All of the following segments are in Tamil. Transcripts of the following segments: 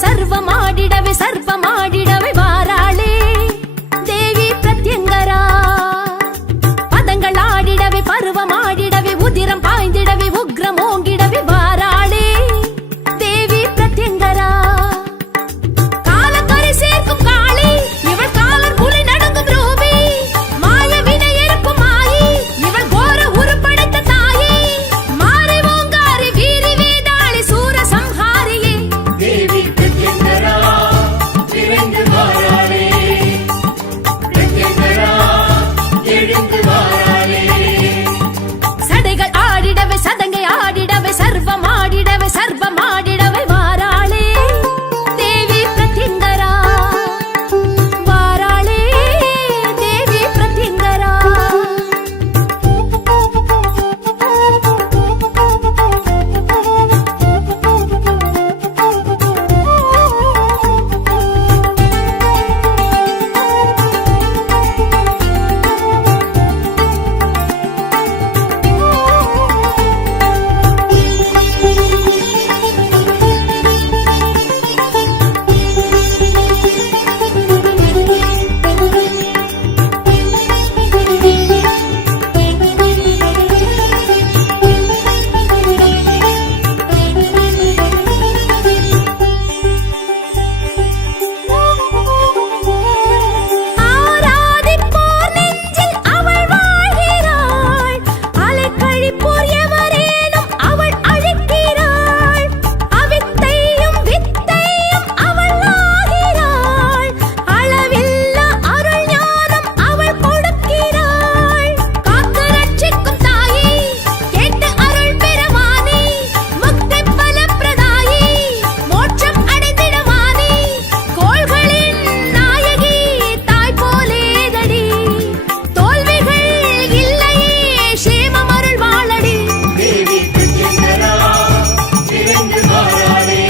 சர்வமாடிடவே வாராளே தேவி பிரத்யங்கரா. பதங்கள் ஆடிடவே பருவமாடிடவே உதிரம் பாய்ந்திடவே உக்ரம் ஓங்கிடவே வாராளே தேவி பிரத்யங்கரா. காலக்கரை சேர்க்கும் காளி இவள் காலர் புலி நடுங்கும் ரூபி. மாய வினை எருக்கும் மாயி இவள் கோர உருப்படைத்த தாயே. மாறி ஓங்காரி வீரி வேதாளி சூர சம்ஹாரியே தேவி பிரத்யங்கரா விரைந்து வாராளே. பிரத்யங்கரா எழுந்து வாராளே. சடைகள் ஆடிடவே சதங்கை ஆடிடவே சர்வமாடிடவே வாராளே தேவி பிரத்யங்கரா. வாராளே தேவி பிரத்யங்கரா. ஆராதிப்போர் நெஞ்சில் அவள் வாழ்கிறாள். அலைக்கழிப்போர் எவரேனும் அவள் அழைக்கிறாள். அவித்தையும் வித்தையும் அவள் ஆகிறாள். அளவில்லா அருள் ஞானம் அவள் கொடுக்கிறாள். காத்து ரட்சிக்கும் தாயே கேட்டு அருள் பெறவானே. முக்தி பலப்பிரதாயே மோட்சம் அடைந்திடவானே. கோள்களின் நாயகி தாய் போலேதடி. தோல்விகள் இல்லையே சேமம் அருள் வாழடி. தேவி பிரத்யங்கரா விரைந்து வாராளே.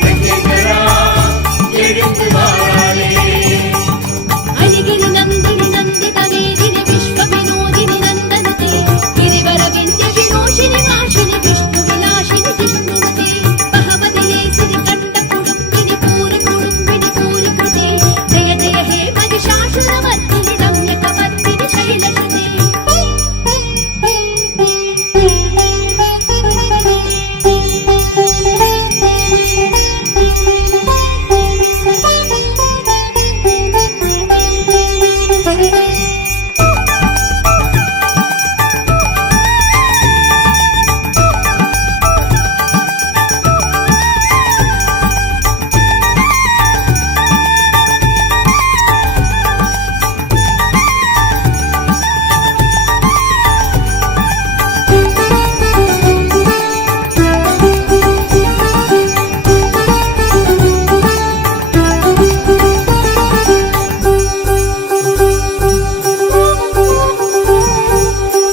பிரத்யங்கரா எழுந்து வாராளே. அழகினி நந்தினி நந்தித வேதினி விஸ்வ வினோதினி நந்தனதே. ಗಿರಿವರ ವಿಂಧ್ಯ ವಿಮೋಚಿನಿ ವಾಶಿನಿ ವಿಷ್ಣು ವಿಲಾಸಿನಿ ಜಿಷ್ಣುನತೆ. ಬಹವತಿಯೇ ಸಿರಿ ಕಂಡ ಕುಡುಂಬಿನಿ ಪೂರಿ ಕೃತೆ. ಜಯ ಜಯ ಹೇ ಮಹಿಷಾಸುರವರ್ಧಿನಿ ರಮ್ಯಕವರ್ಧಿನಿ ಶೈಲಸುತೆ.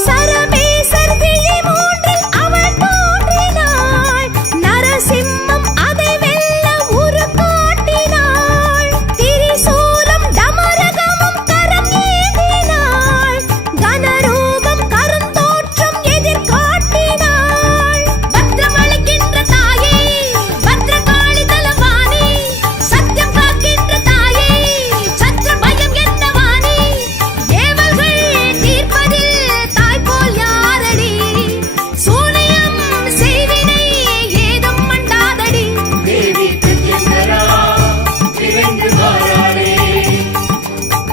சரபேசர் விழி மூன்றில் அவள் தோன்றினாள். நரசிம்மம் அதை வெல்ல உரு காட்டினாள். திரிசூலம் டமரகமும் கரம் ஏந்தினாள். கனரூபம் கருந்தோற்றம் எதிர்காட்டினாள். பத்ரமளிக்கின்ற தாயே பத்ரகாளி தலவாணி. சத்தியம் காக்கின்ற தாயே சத்ர பயம் என்னவானே. ஏவல்கள் தீர்ப்பதில் தாய் போல் யாரடி. சூனியம் செய்வினை ஏதும் மண்டாதடி. தேவி பிரத்யங்கரா விரைந்து வாராளே.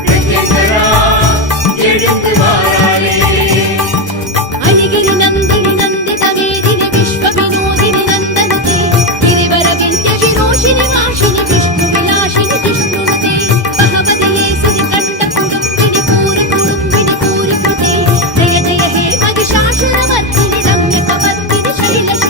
பிரத்யங்கரா எழுந்து வாராளே. அழகினி நந்தினி நந்தித வேதினி விஸ்வ வினோதினி நந்தனதே. ಗಿರಿವರ ವಿಂಧ್ಯ ವಿಮೋಚಿನಿ ವಾಶಿನಿ ವಿಷ್ಣು ವಿಲಾಸಿನಿ ಜಿಷ್ಣುನತೆ. ಬಹವತಿಯೇ ಸಿರಿ ಕಂಡ ಕುಡುಂಬಿನಿ ಪೂರಿ ಕೃತೆ. ಜಯ ಜಯ ಹೇ ಮಹಿಷಾಸುರವರ್ಧಿನಿ ರಮ್ಯಕವರ್ಧಿನಿ ಶೈಲಸುತೆ.